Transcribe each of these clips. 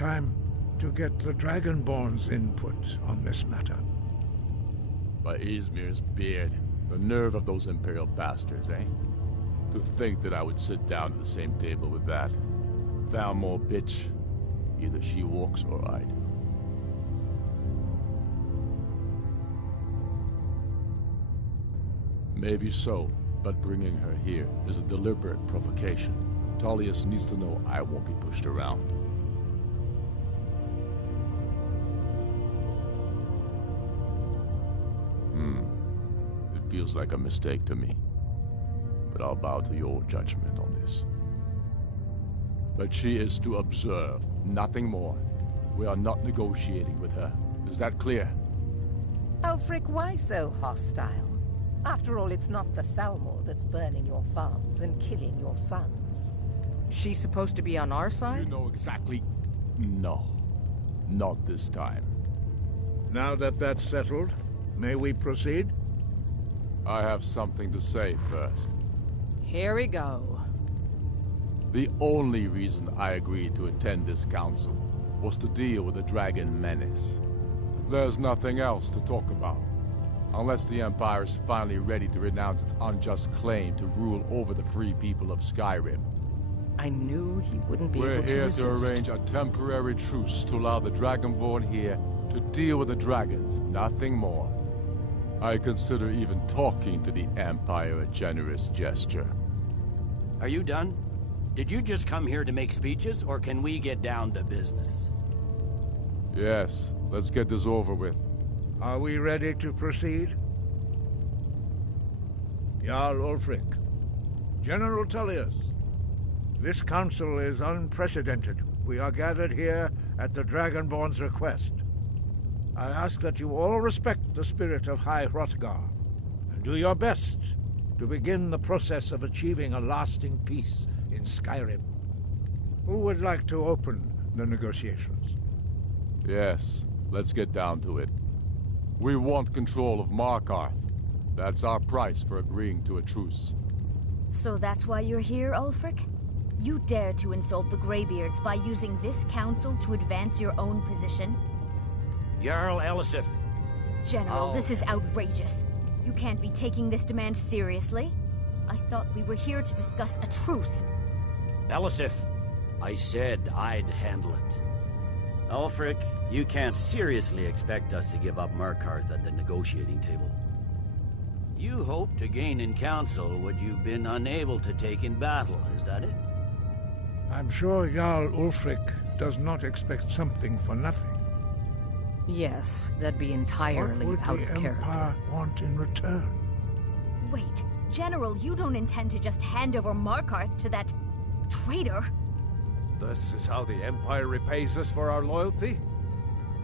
time to get the Dragonborn's input on this matter. By Izmir's beard, the nerve of those Imperial bastards, eh? To think that I would sit down at the same table with that. Thalmor bitch. Either she walks or I do. Maybe so, but bringing her here is a deliberate provocation. Tullius needs to know I won't be pushed around. It feels like a mistake to me. But I'll bow to your judgment on this. But she is to observe, nothing more. We are not negotiating with her. Is that clear? Ulfric, why so hostile? After all, it's not the Thalmor that's burning your farms and killing your sons. She's supposed to be on our side? You know exactly... No. Not this time. Now that that's settled, may we proceed? I have something to say first. Here we go. The only reason I agreed to attend this council was to deal with the dragon menace. There's nothing else to talk about. Unless the Empire is finally ready to renounce its unjust claim to rule over the free people of Skyrim. I knew he wouldn't be able to resist. We're here to arrange a temporary truce to allow the Dragonborn here to deal with the dragons, nothing more. I consider even talking to the Empire a generous gesture. Are you done? Did you just come here to make speeches, or can we get down to business? Yes, let's get this over with. Are we ready to proceed? Jarl Ulfric, General Tullius, this council is unprecedented. We are gathered here at the Dragonborn's request. I ask that you all respect the spirit of High Hrothgar, and do your best to begin the process of achieving a lasting peace in Skyrim. Who would like to open the negotiations? Yes, let's get down to it. We want control of Markarth. That's our price for agreeing to a truce. So that's why you're here, Ulfric? You dare to insult the Greybeards by using this council to advance your own position? Jarl Elisif. General, this is outrageous. You can't be taking this demand seriously. I thought we were here to discuss a truce. Elisif, I said I'd handle it. Ulfric, you can't seriously expect us to give up Markarth at the negotiating table. You hope to gain in council what you've been unable to take in battle, is that it? I'm sure Jarl Ulfric does not expect something for nothing. Yes, that'd be entirely out out of the character. Empire want in return? Wait, General, you don't intend to just hand over Markarth to that traitor? This is how the Empire repays us for our loyalty?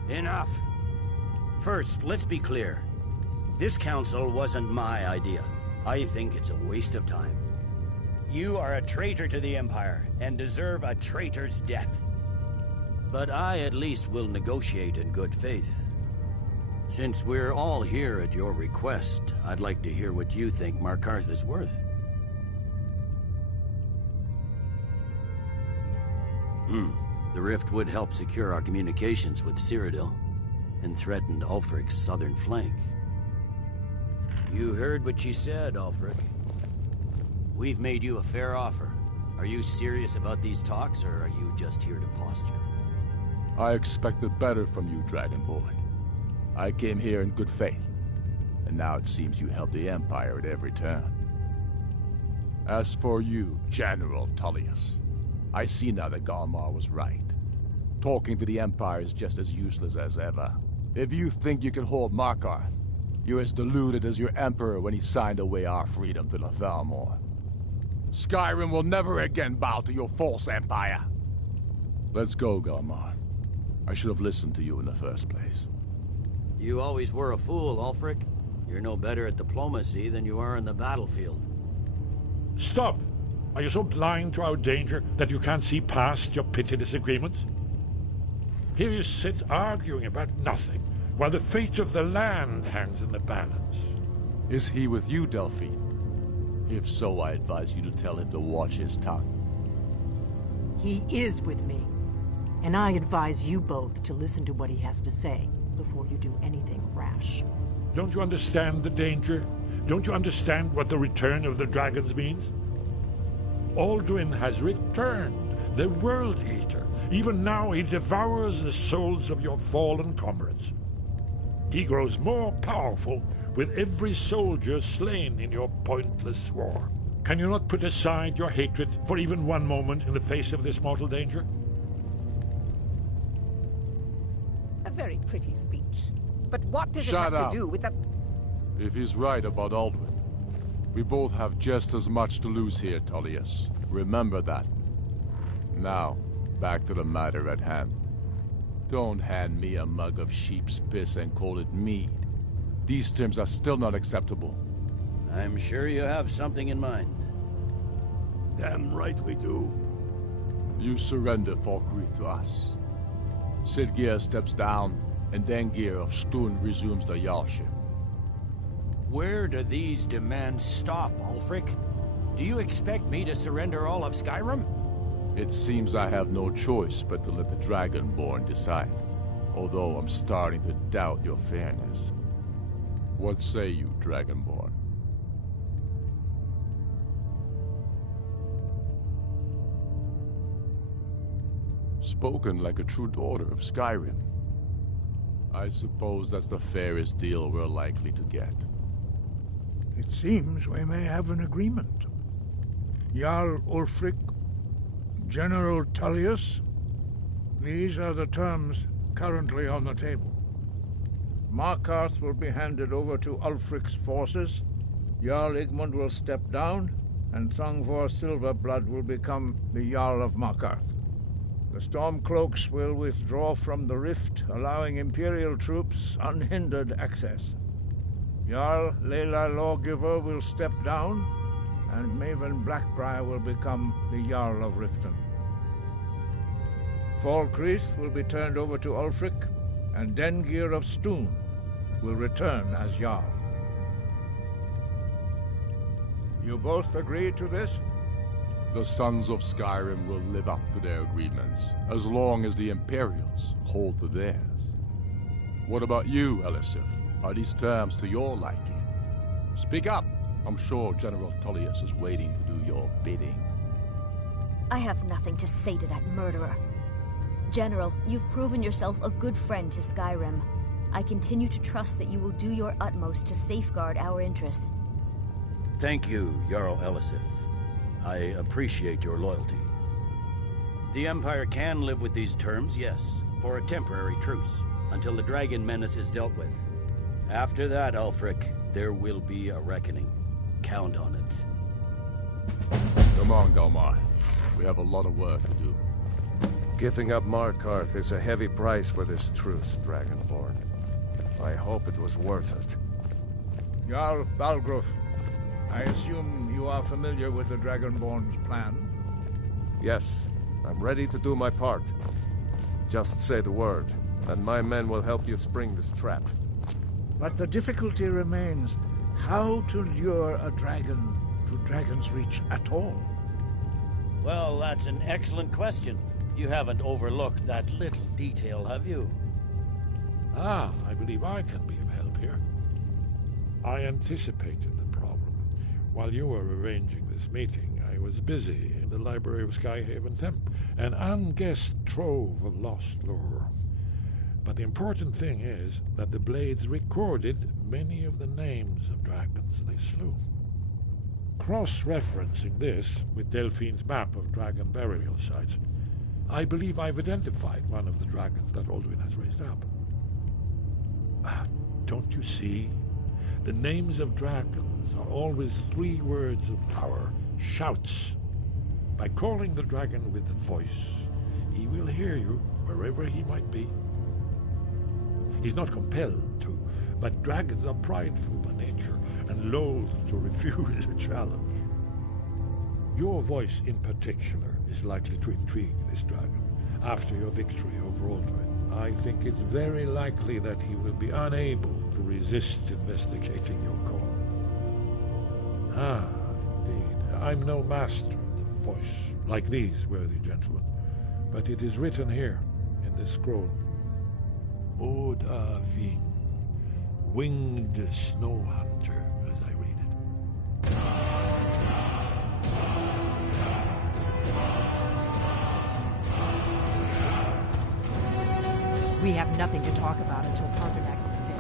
Enough. First, let's be clear. This council wasn't my idea. I think it's a waste of time. You are a traitor to the Empire and deserve a traitor's death. But I at least will negotiate in good faith. Since we're all here at your request, I'd like to hear what you think Markarth is worth. The rift would help secure our communications with Cyrodiil and threatened Ulfric's southern flank. You heard what she said, Ulfric. We've made you a fair offer. Are you serious about these talks, or are you just here to posture? I expected better from you, Dragonborn. I came here in good faith, and now it seems you help the Empire at every turn. As for you, General Tullius, I see now that Galmar was right. Talking to the Empire is just as useless as ever. If you think you can hold Markarth, you're as deluded as your Emperor when he signed away our freedom to the Thalmor. Skyrim will never again bow to your false empire. Let's go, Galmar. I should have listened to you in the first place. You always were a fool, Ulfric. You're no better at diplomacy than you are in the battlefield. Stop! Are you so blind to our danger that you can't see past your petty disagreements? Here you sit arguing about nothing, while the fate of the land hangs in the balance. Is he with you, Delphine? If so, I advise you to tell him to watch his tongue. He is with me. and I advise you both to listen to what he has to say before you do anything rash. Don't you understand the danger? Don't you understand what the return of the dragons means? Alduin has returned, the World Eater. Even now he devours the souls of your fallen comrades. He grows more powerful with every soldier slain in your pointless war. Can you not put aside your hatred for even one moment in the face of this mortal danger? A very pretty speech. But what does it Shut have up. to do with the... If he's right about Alduin, we both have just as much to lose here, Tullius. Remember that. Now, back to the matter at hand. Don't hand me a mug of sheep's piss and call it mead. These terms are still not acceptable. I'm sure you have something in mind. Damn right we do. You surrender Falkreath to us. Sidgeir steps down, and Dengir of Stun resumes the Jarlship. Where do these demands stop, Ulfric? Do you expect me to surrender all of Skyrim? It seems I have no choice but to let the Dragonborn decide, although I'm starting to doubt your fairness. What say you, Dragonborn? Spoken like a true daughter of Skyrim. I suppose that's the fairest deal we're likely to get. It seems we may have an agreement. Jarl Ulfric, General Tullius, these are the terms currently on the table. Markarth will be handed over to Ulfric's forces, Jarl Igmund will step down, and Thongvor Silverblood will become the Jarl of Markarth. The Stormcloaks will withdraw from the rift, allowing Imperial troops unhindered access. Jarl Layla Lawgiver will step down, and Maven Blackbriar will become the Jarl of Riften. Falkreath will be turned over to Ulfric, and Dengir of Stun will return as Jarl. You both agree to this? The Sons of Skyrim will live up to their agreements, as long as the Imperials hold to theirs. What about you, Elisif? Are these terms to your liking? Speak up! I'm sure General Tullius is waiting to do your bidding. I have nothing to say to that murderer. General, you've proven yourself a good friend to Skyrim. I continue to trust that you will do your utmost to safeguard our interests. Thank you, Jarl Elisif. I appreciate your loyalty. The Empire can live with these terms, yes, for a temporary truce, until the dragon menace is dealt with. After that, Ulfric, there will be a reckoning. Count on it. Come on, Galmar. We have a lot of work to do. Giving up Markarth is a heavy price for this truce, Dragonborn. I hope it was worth it. Jarl Balgruuf, I assume you are familiar with the Dragonborn's plan? Yes, I'm ready to do my part. Just say the word, and my men will help you spring this trap. But the difficulty remains how to lure a dragon to Dragon's Reach at all. Well, that's an excellent question. You haven't overlooked that little detail, have you? Ah, I believe I can be of help here. I anticipated the problem. While you were arranging this meeting, I was busy in the library of Skyhaven Temp, an unguessed trove of lost lore. But the important thing is that the Blades recorded many of the names of dragons they slew. Cross-referencing this with Delphine's map of dragon burial sites, I believe I've identified one of the dragons that Alduin has raised up. Don't you see? The names of dragons are always 3 words of power, shouts. By calling the dragon with the voice, he will hear you wherever he might be. He's not compelled to, but dragons are prideful by nature and loath to refuse a challenge. Your voice in particular is likely to intrigue this dragon after your victory over Alduin. I think it's very likely that he will be unable to resist investigating your call. Ah, indeed. I'm no master of the voice, like these worthy gentlemen, but it is written here the scroll. Oda Ving, winged snow hunter, as I read it. We have nothing to talk about until Carpentax is dead.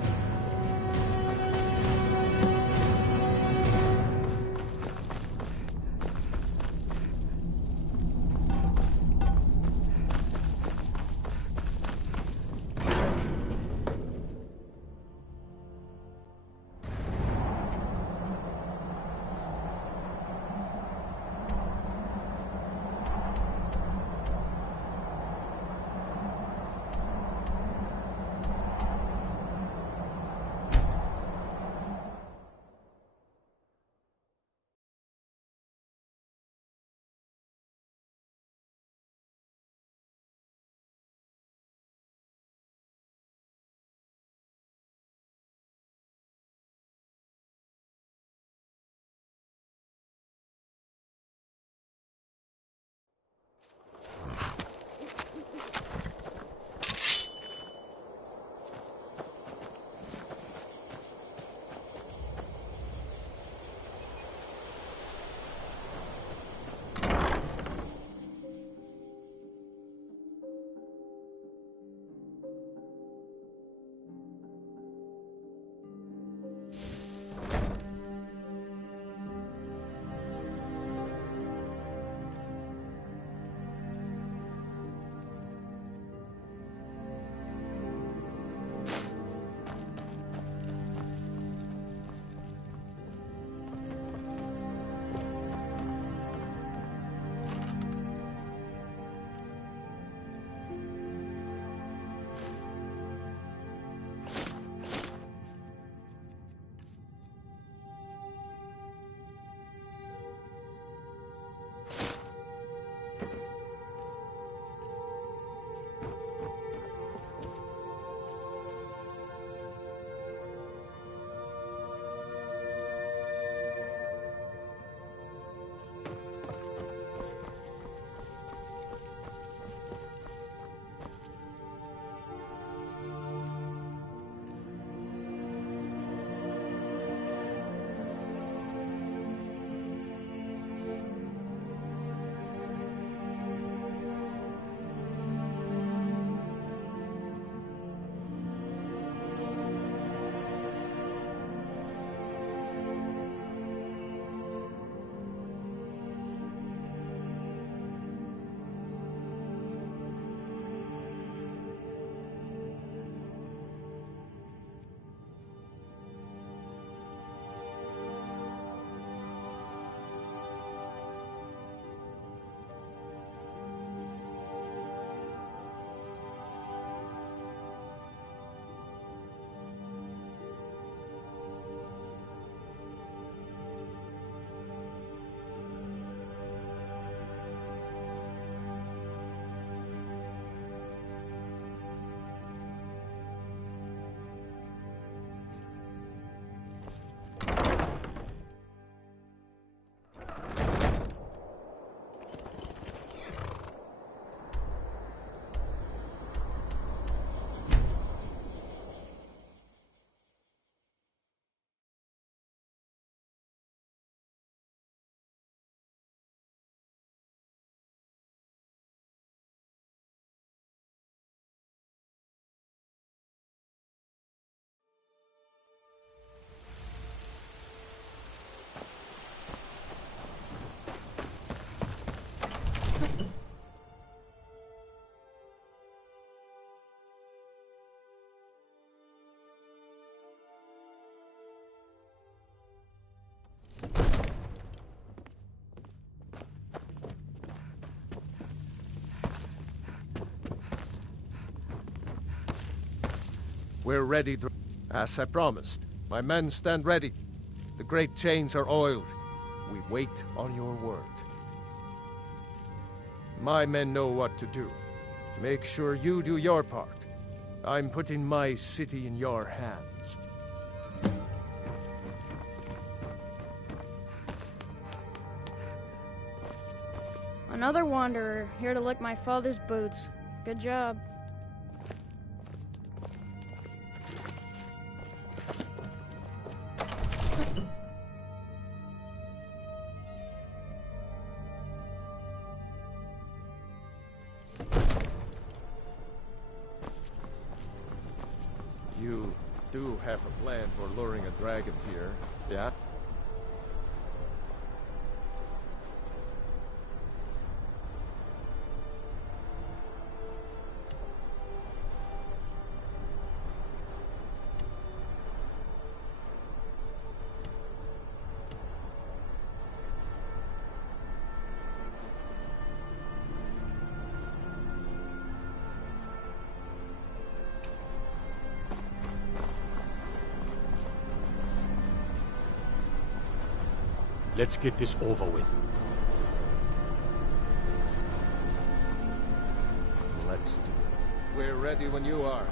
We're ready to... As I promised, my men stand ready. The great chains are oiled. We wait on your word. My men know what to do. Make sure you do your part. I'm putting my city in your hands. Another wanderer, here to lick my father's boots. Good job. have a plan for luring a dragon here, yeah? Let's get this over with. Let's do it. We're ready when you are.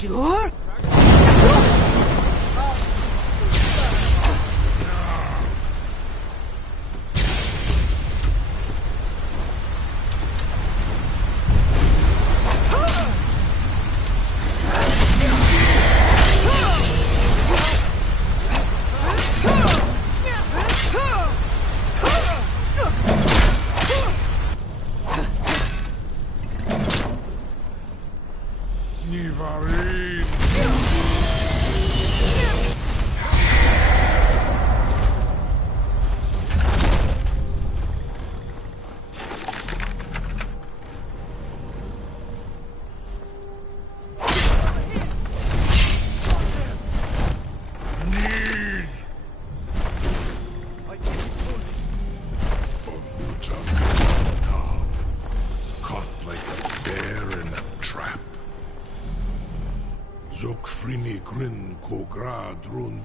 Sure?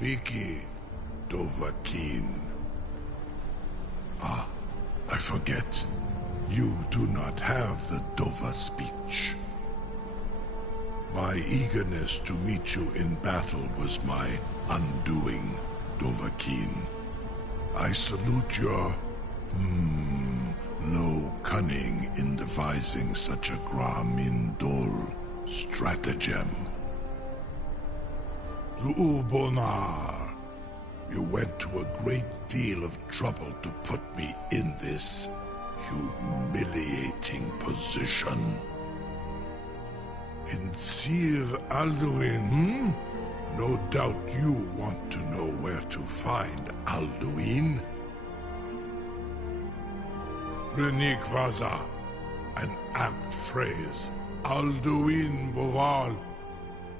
Viki Dovahkiin. Ah, I forget. You do not have the Dova speech. My eagerness to meet you in battle was my undoing, Dovahkiin. I salute your, low cunning in devising such a Gramin Dol stratagem. Zuubonar, you went to a great deal of trouble to put me in this humiliating position. Hinsir Alduin, No doubt you want to know where to find Alduin. Renik Vaza, an apt phrase. Alduin Boval.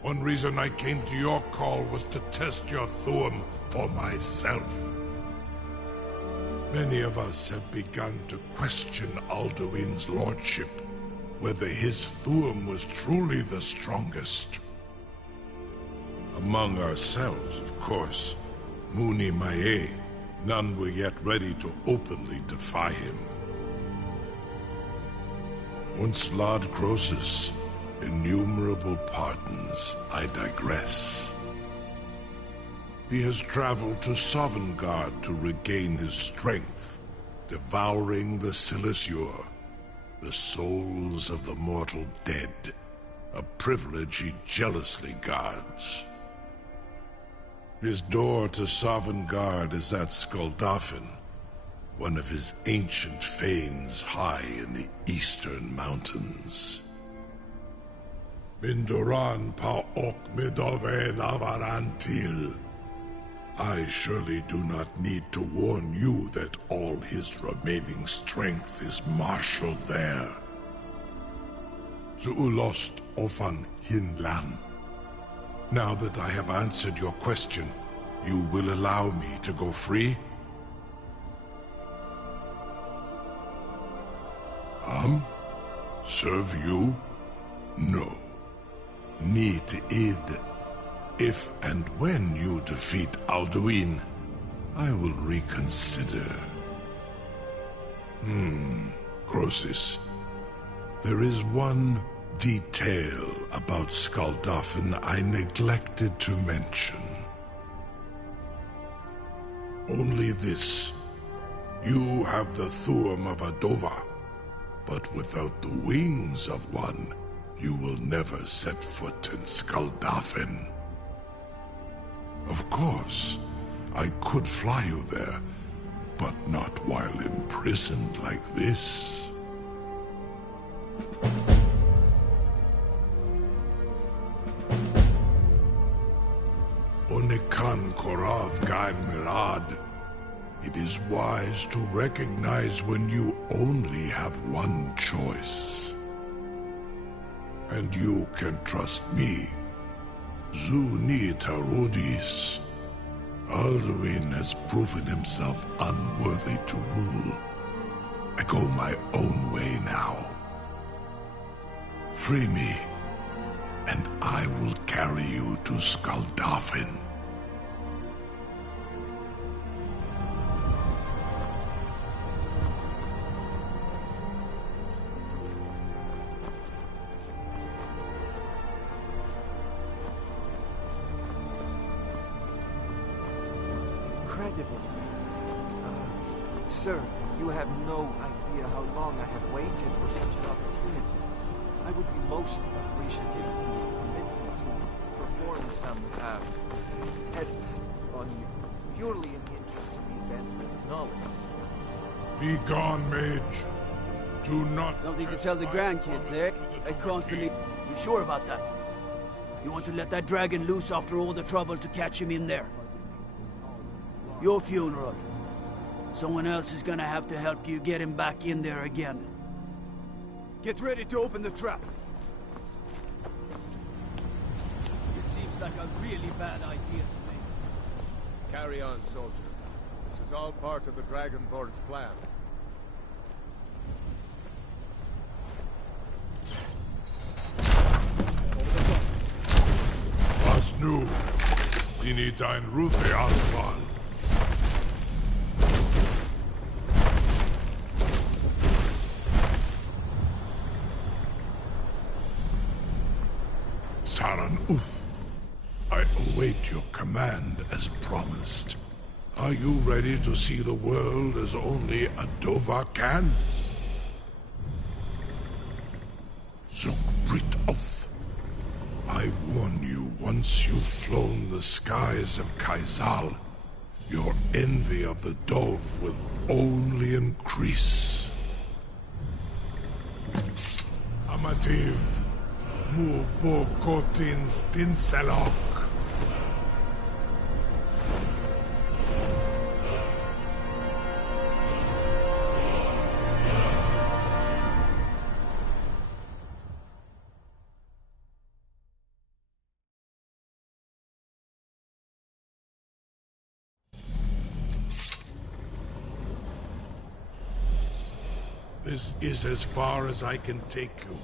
One reason I came to your call was to test your Thuum for myself. Many of us have begun to question Alduin's lordship, whether his Thuum was truly the strongest. Among ourselves, of course. Muni Mae. None were yet ready to openly defy him. Once Lord Croesus, innumerable pardons, I digress. He has traveled to Sovngarde to regain his strength, devouring the Silesure, the souls of the mortal dead, a privilege he jealously guards. His door to Sovngarde is at Skuldafn, one of his ancient fanes high in the eastern mountains. Mindoran pa ok midove lavarantil. I surely do not need to warn you that all his remaining strength is marshaled there. Zuulost ofan hinlan. Now that I have answered your question, you will allow me to go free? Serve you? No. Need id. If and when you defeat Alduin, I will reconsider. Croesus. There is one detail about Skuldafn I neglected to mention. Only this. You have the Thuum of a Dova, but without the wings of one, you will never set foot in Skuldafn. Of course, I could fly you there, but not while imprisoned like this. Onikan Korav Gain Mirad. It is wise to recognize when you only have one choice. And you can trust me. Zuni Tarudis. Alduin has proven himself unworthy to rule. I go my own way now. Free me, and I will carry you to Skuldafn. Incredible. Sir, you have no idea how long I have waited for such an opportunity. I would be most appreciative if you permit me to perform some tests on you, purely in the interest of the advancement of knowledge. Be gone, mage. Do not. Something to tell the grandkids, eh? I can't believe. You sure about that? You want to let that dragon loose after all the trouble to catch him in there? Your funeral. Someone else is gonna have to help you get him back in there again. Get ready to open the trap. This seems like a really bad idea to me. Carry on, soldier. This is all part of the Dragonborn's plan. Was nu? Dini dein Ruthe Asbal. Saran Uth, I await your command as promised. Are you ready to see the world as only a Dova can? Zukbrit Uth, I warn you, once you've flown the skies of Kaizal, your envy of the Dove will only increase. Amativ. Mu bo kotin stinselok. This is as far as I can take you.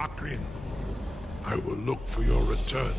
Akrin. I will look for your return.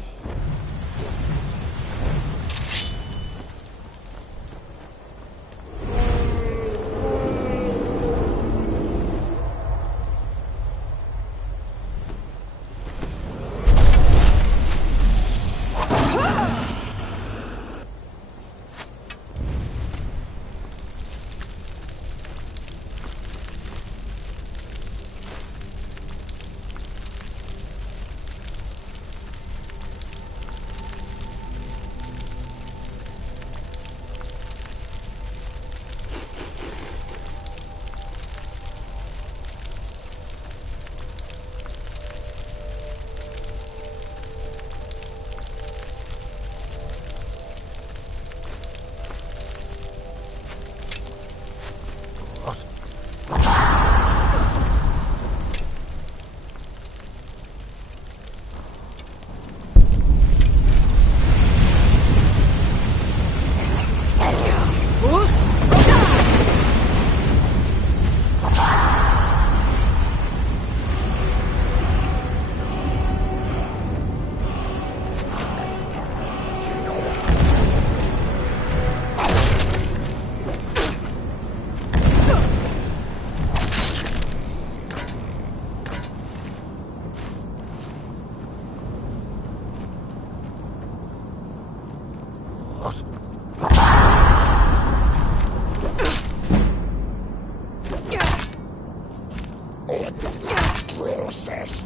Process.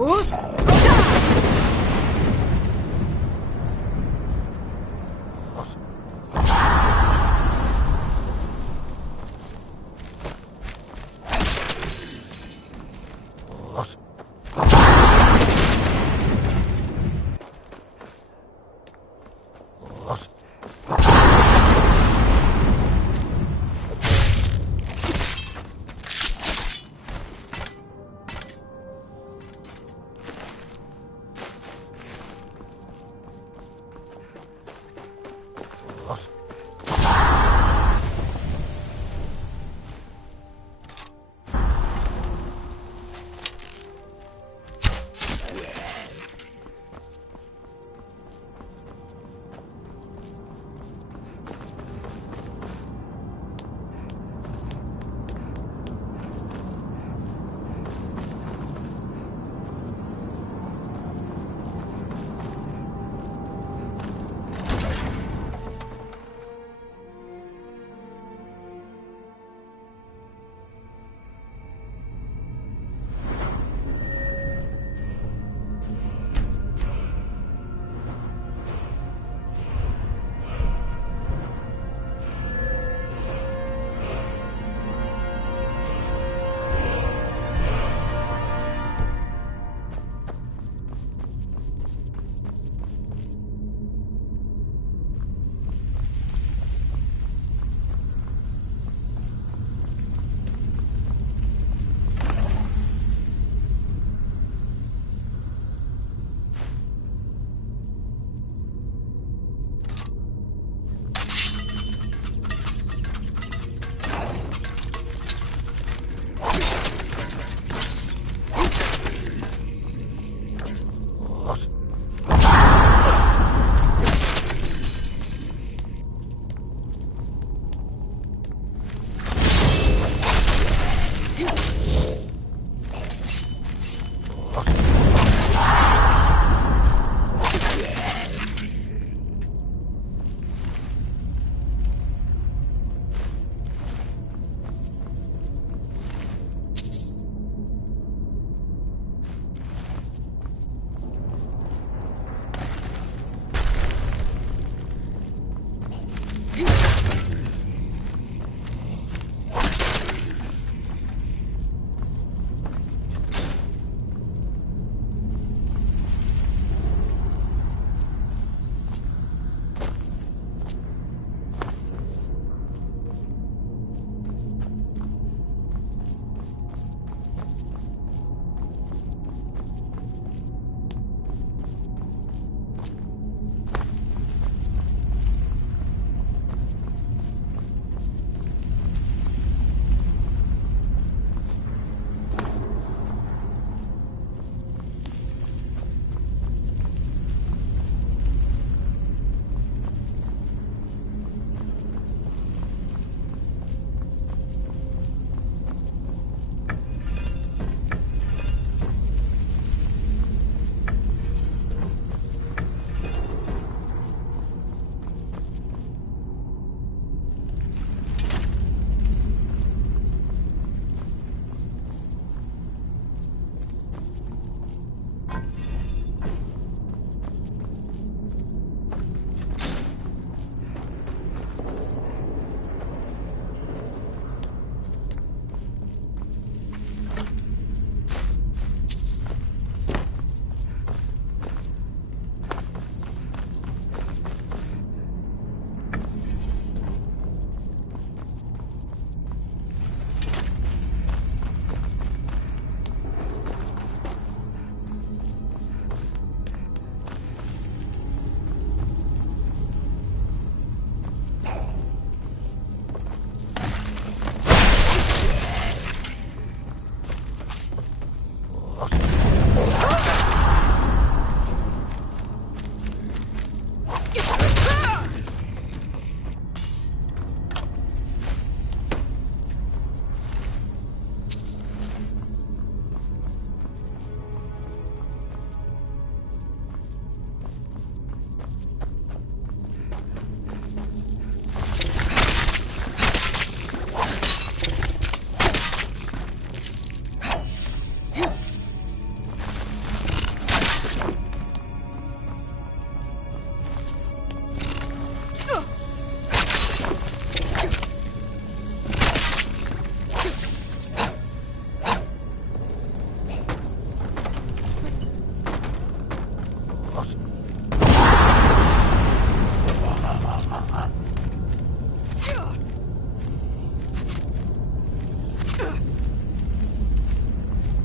Who's?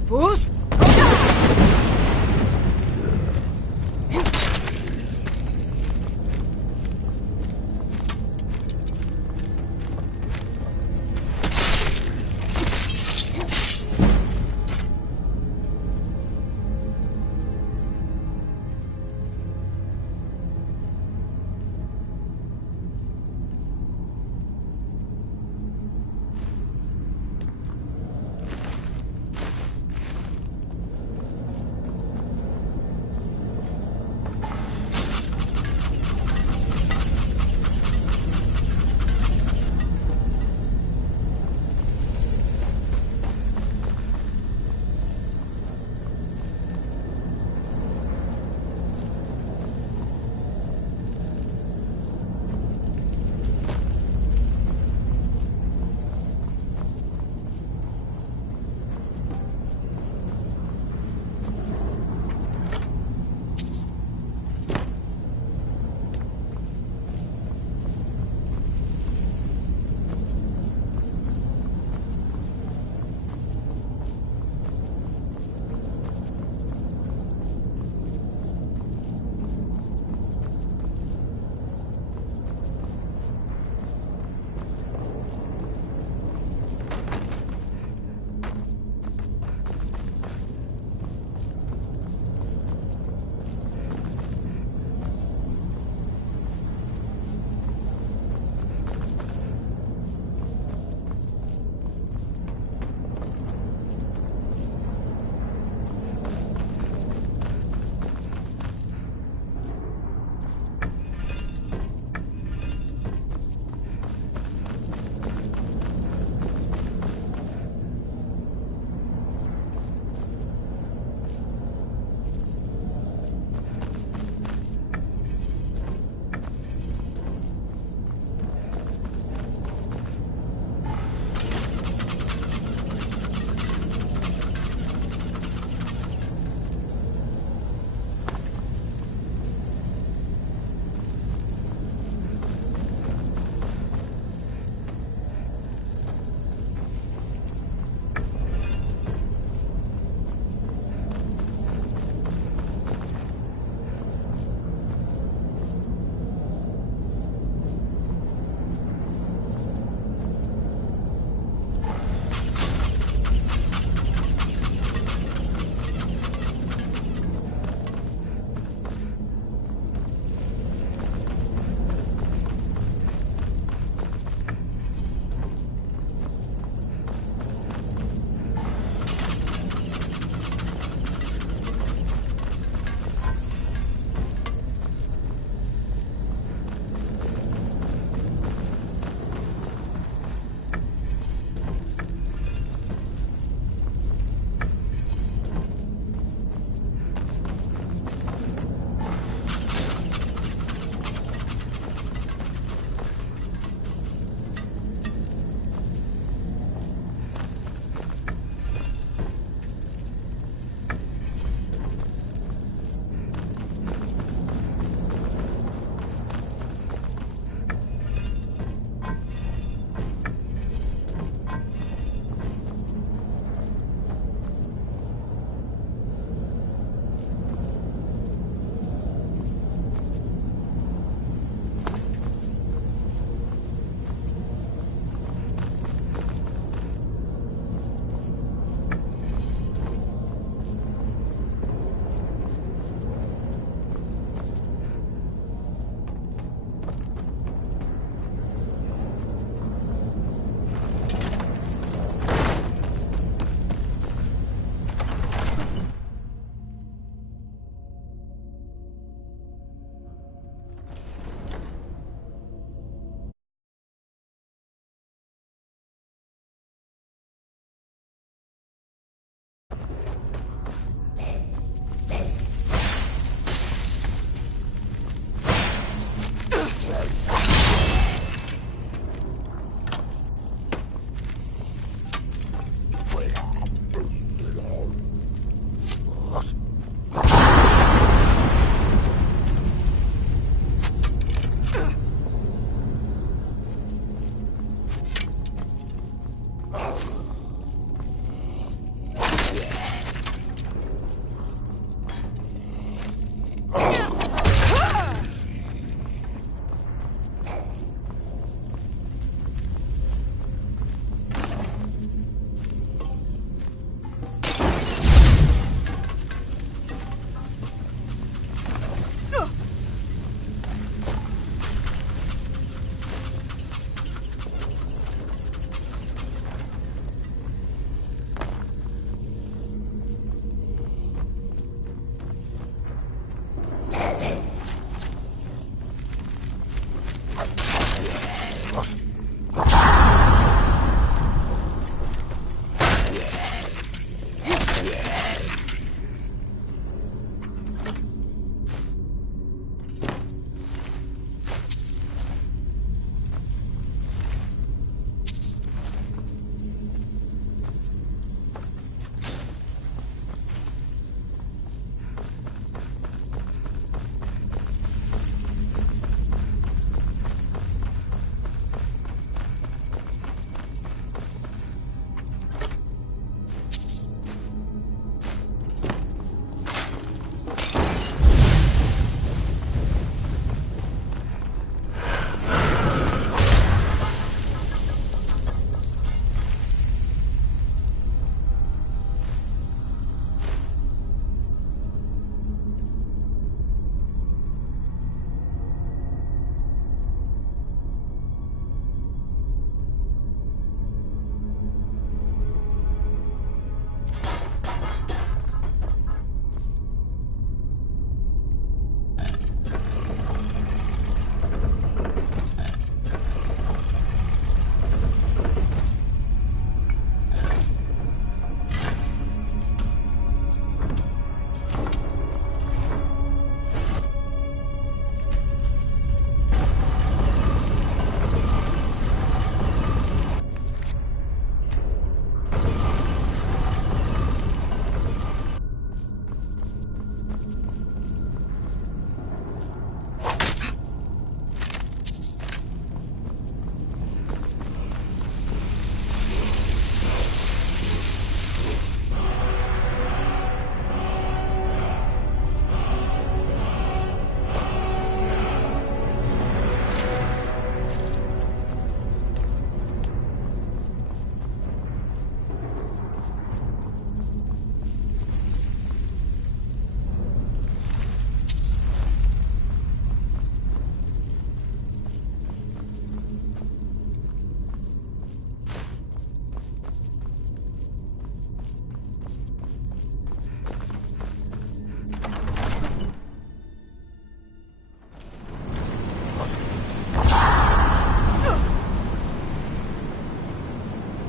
Fus!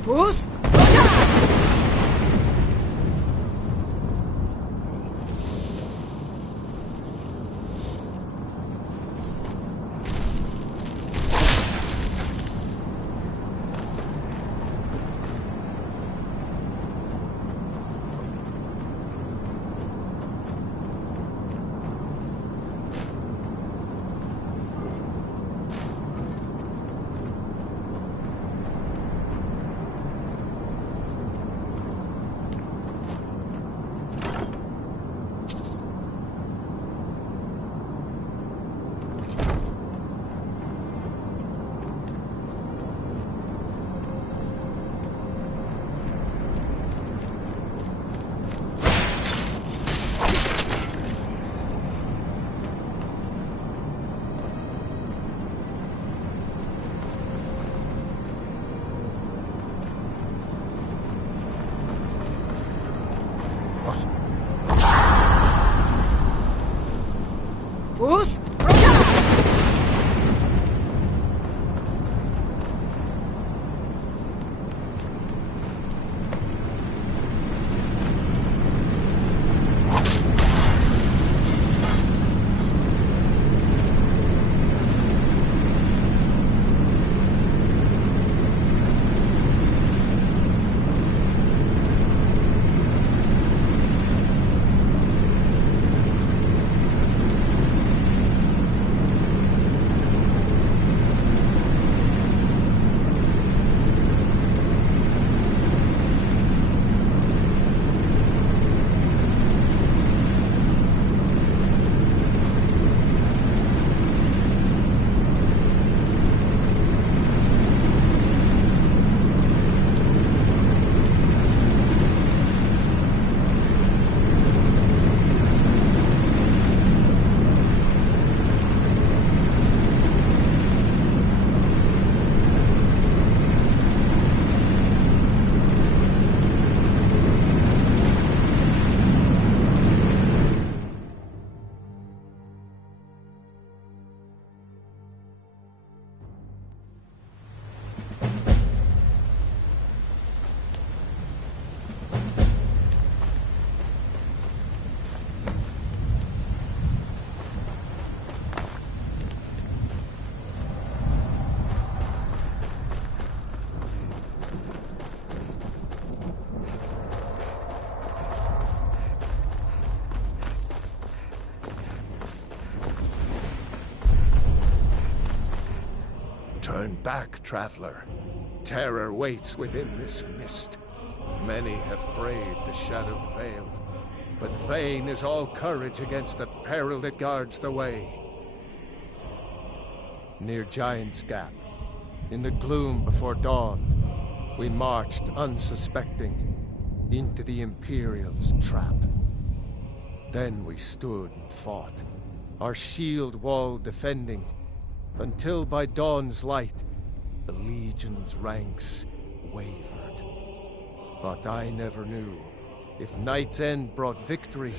Fools! Fools! Turn back, traveler. Terror waits within this mist. Many have braved the shadowed veil, but vain is all courage against the peril that guards the way. Near Giant's Gap, in the gloom before dawn, we marched unsuspecting into the Imperial's trap. Then we stood and fought, our shield wall defending, until by dawn's light, the Legion's ranks wavered. But I never knew, if Night's End brought victory,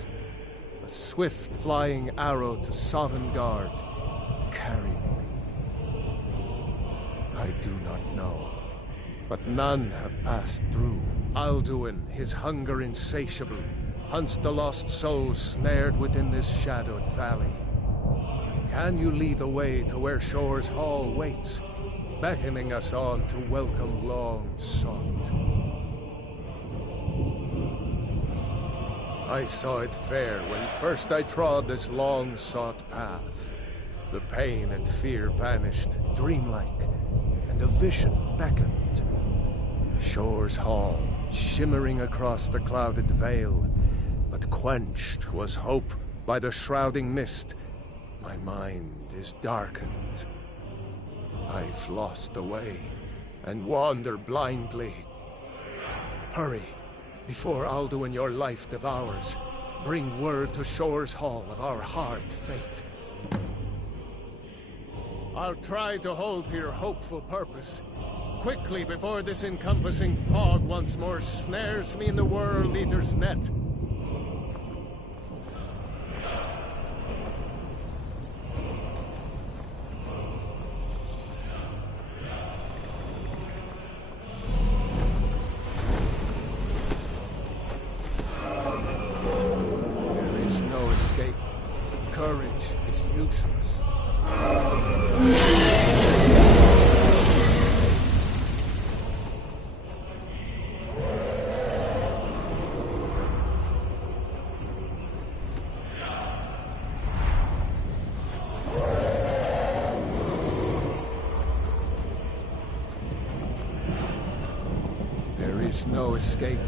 a swift flying arrow to Sovngarde carried me. I do not know, but none have passed through. Alduin, his hunger insatiable, hunts the lost souls snared within this shadowed valley. Can you lead the way to where Shore's Hall waits, beckoning us on to welcome long sought? I saw it fair when first I trod this long-sought path. The pain and fear vanished, dreamlike, and a vision beckoned. Shore's Hall, shimmering across the clouded veil, but quenched was hope by the shrouding mist. My mind is darkened. I've lost the way, and wander blindly. Hurry, before Alduin your life devours. Bring word to Shore's Hall of our hard fate. I'll try to hold to your hopeful purpose. Quickly, before this encompassing fog once more snares me in the World Eater's net. There is no escape. Courage is useless. There is no escape.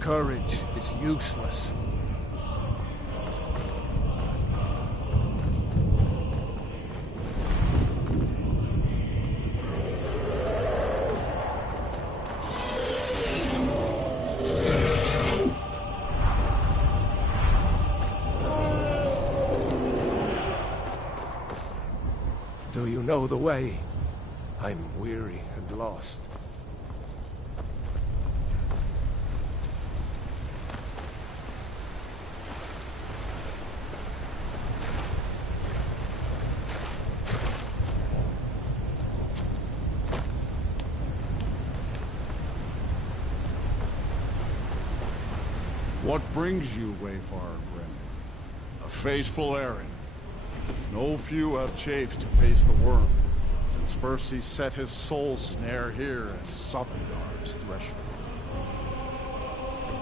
Courage is useless. Do you know the way? I'm weary and lost. What brings you, Wayfarer Grim? A fateful errand. No few have chafed to face the worm, since first he set his soul snare here at Sovngarde's threshold.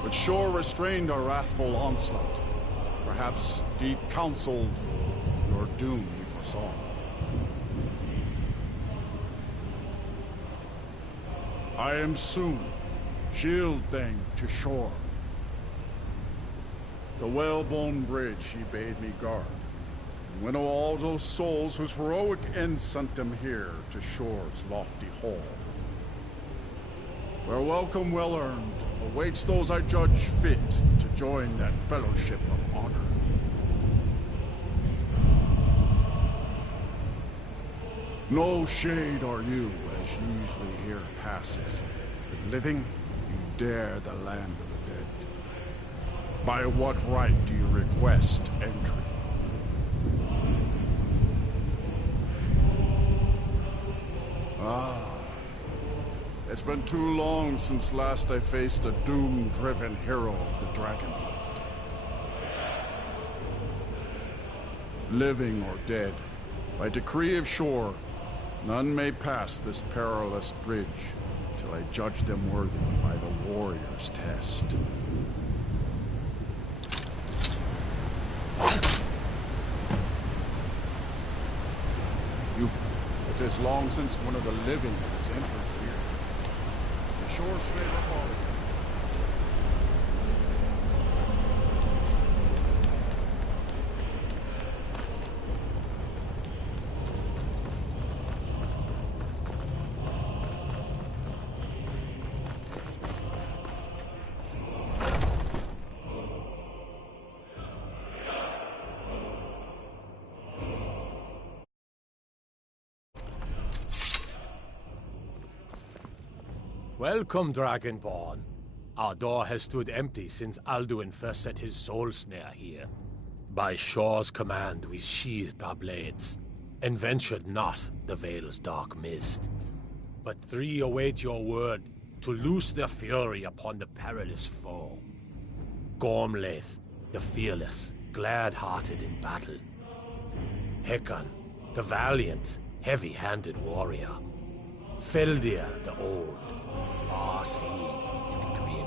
But Shore restrained our wrathful onslaught. Perhaps deep counseled your doom he foresaw. I am soon, shield thing to Shore. The whalebone bridge he bade me guard, and winnow all those souls whose heroic end sent them here to Shore's lofty hall, where welcome well earned awaits those I judge fit to join that fellowship of honor. No shade are you, as usually here passes, but living, you dare the land of the dead. By what right do you request entry? Ah, it's been too long since last I faced a doom-driven hero of the Dragonblood. Living or dead, by decree of Shore, none may pass this perilous bridge till I judge them worthy by the warrior's test. It is long since one of the living has entered here. The shores favor falling. Welcome, Dragonborn. Our door has stood empty since Alduin first set his soul snare here. By Shor's command, we sheathed our blades, and ventured not the Vale's dark mist. But three await your word to loose their fury upon the perilous foe. Gormlaith, the fearless, glad-hearted in battle. Hekon, the valiant, heavy-handed warrior. Feldir, the old, far-seeing and grim.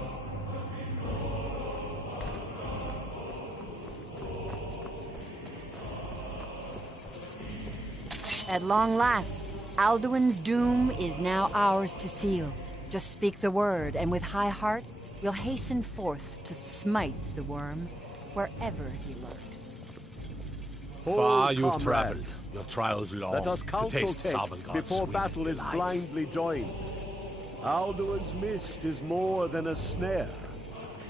At long last, Alduin's doom is now ours to seal. Just speak the word, and with high hearts, we'll hasten forth to smite the worm wherever he lurks. Far you've traveled, your trials long, Let us to counsel taste take Sovngarde's before sweet battle is delight. blindly joined. Alduin's mist is more than a snare.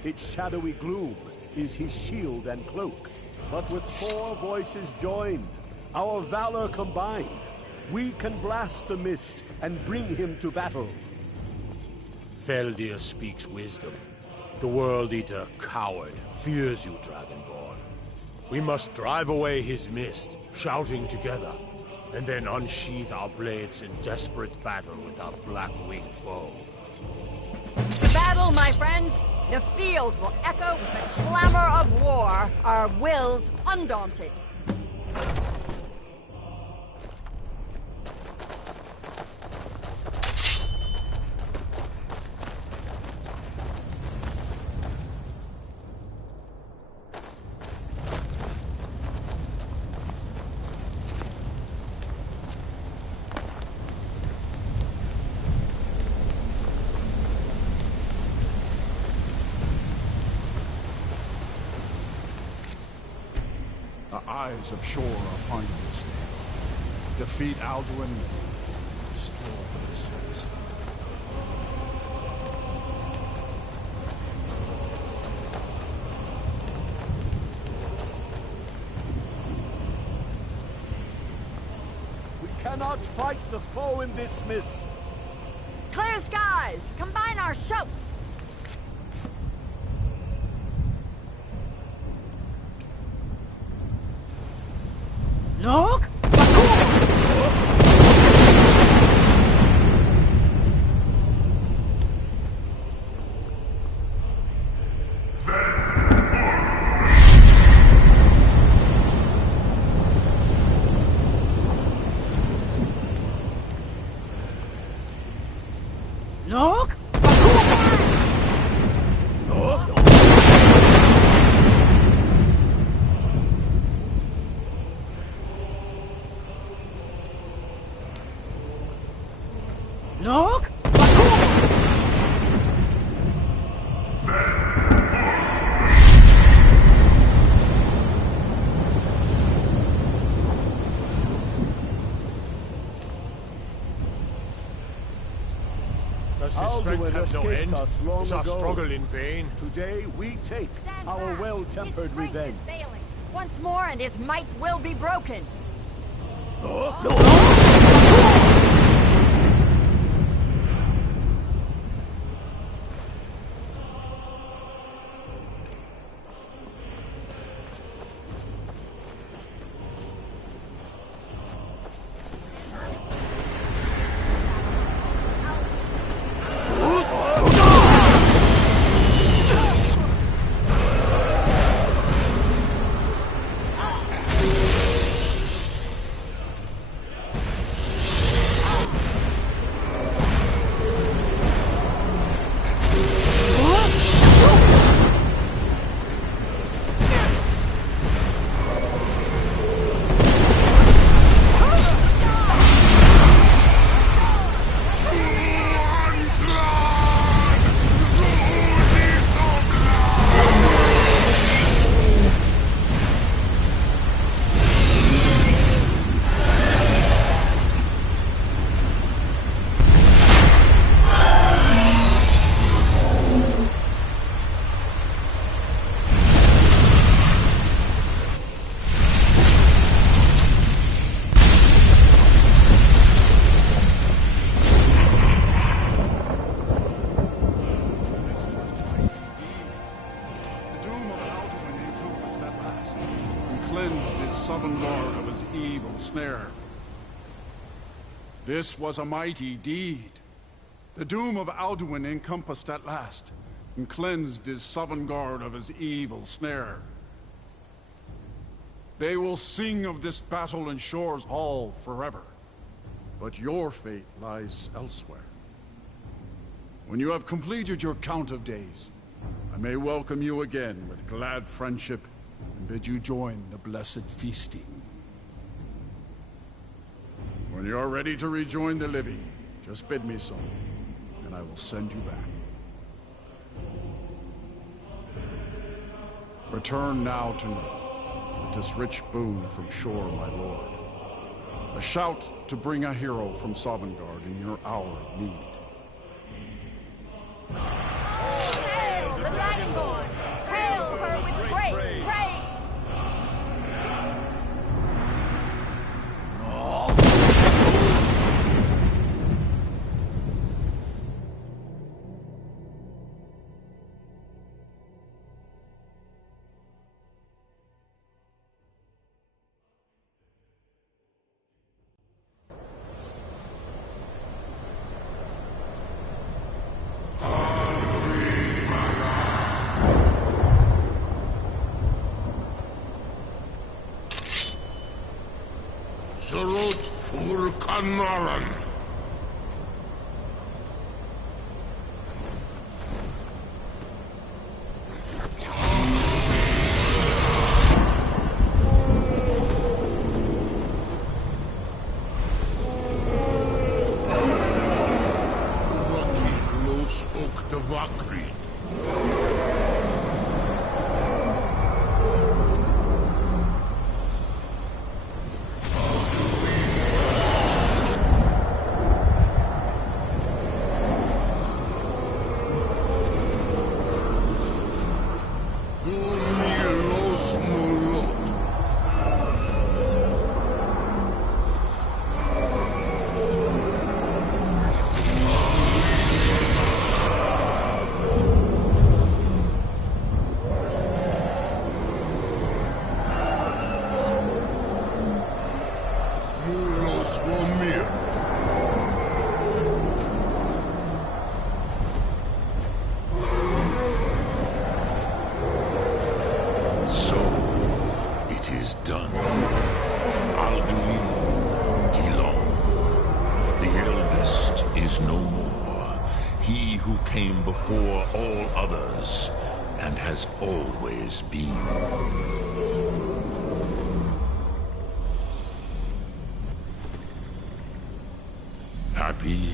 Its shadowy gloom is his shield and cloak. But with 4 voices joined, our valor combined, we can blast the mist and bring him to battle. Feldir speaks wisdom. The World Eater, coward, fears you, Dragonborn. We must drive away his mist, shouting together, and then unsheath our blades in desperate battle with our black-winged foe. To battle, my friends! The field will echo with the clamor of war, our wills undaunted. The eyes of Shor are upon you this day. Defeat Alduin, destroy this fist. We cannot fight the foe in this mist. Clear skies! Combine our shouts! Look! Look! Look! Does his strength have no end? Is our struggle in vain? Today we take our well-tempered revenge. Once more, and his might will be broken. Sovngarde of his evil snare. This was a mighty deed. The doom of Alduin encompassed at last, and cleansed his Sovngarde of his evil snare. They will sing of this battle in Shore's Hall forever, but your fate lies elsewhere. When you have completed your count of days, I may welcome you again with glad friendship and bid you join the blessed feasting. When you are ready to rejoin the living, just bid me so, and I will send you back. Return now to me, with this rich boon from Shore, my lord. A shout to bring a hero from Sovngarde in your hour of need. Hail the Dragonborn! Hail her with great praise! Surut fur Kanaran. Los Oktavakri. Before all others, and has always been. Happy?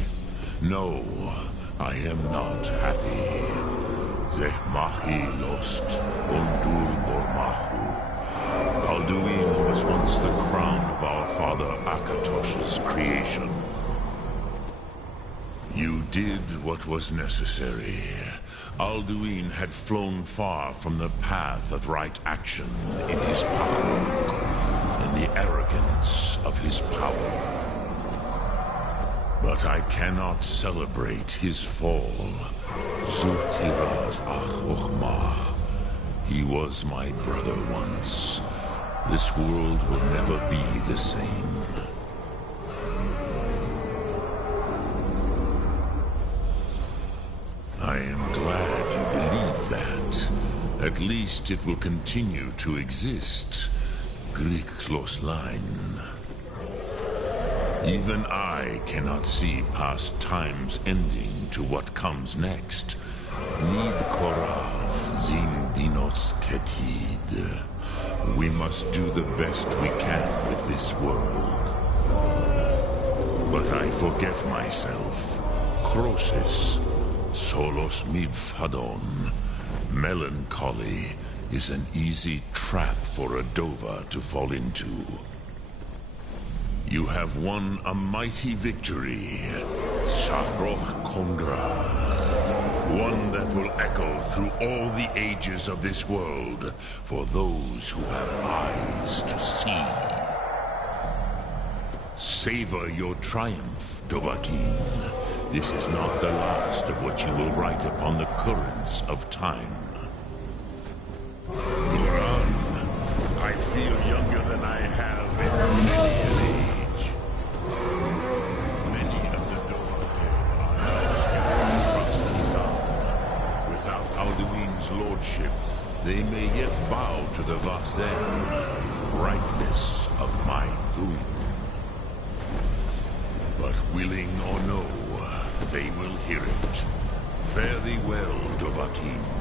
No, I am not happy. Zehmahi lost, Undul Bormahu. Alduin was once the crown of our father Akatosh's creation. You did what was necessary. Alduin had flown far from the path of right action in his Pahuk and the arrogance of his power. But I cannot celebrate his fall. Zutiraz Achochma. He was my brother once. This world will never be the same. I am glad you believe that. At least it will continue to exist. Griklos line. Even I cannot see past time's ending to what comes next. Nid korav zin dinos ketid. We must do the best we can with this world. But I forget myself. Crosis. Solos midfadon. Melancholy is an easy trap for a Dova to fall into. You have won a mighty victory, Shahroch Kondra. One that will echo through all the ages of this world for those who have eyes to see. Savor your triumph, Dovahkiin. This is not the last of what you will write upon the currents of time. Goran, I feel younger than I they may yet bow to the Vasen, brightness of my Thum. But willing or no, they will hear it. Fare thee well, Dovahkiin.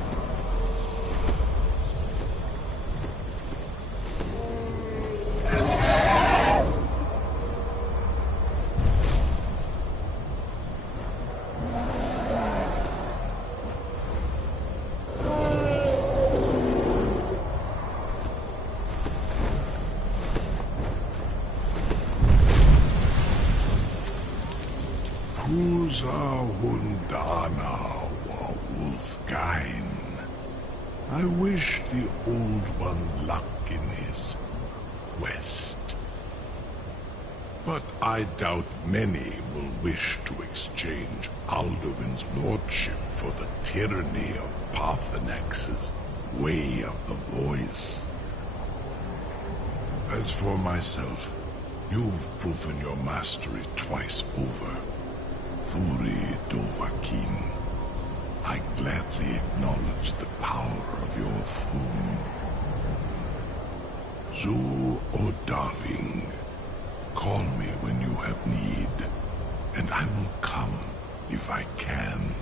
I wish the Old One luck in his quest. But I doubt many will wish to exchange Alduin's lordship for the tyranny of Paarthurnax's way of the voice. As for myself, you've proven your mastery twice over. Thuri Dovahkiin, I gladly acknowledge the power of your Thum. Zu Odarving, call me when you have need, and I will come if I can.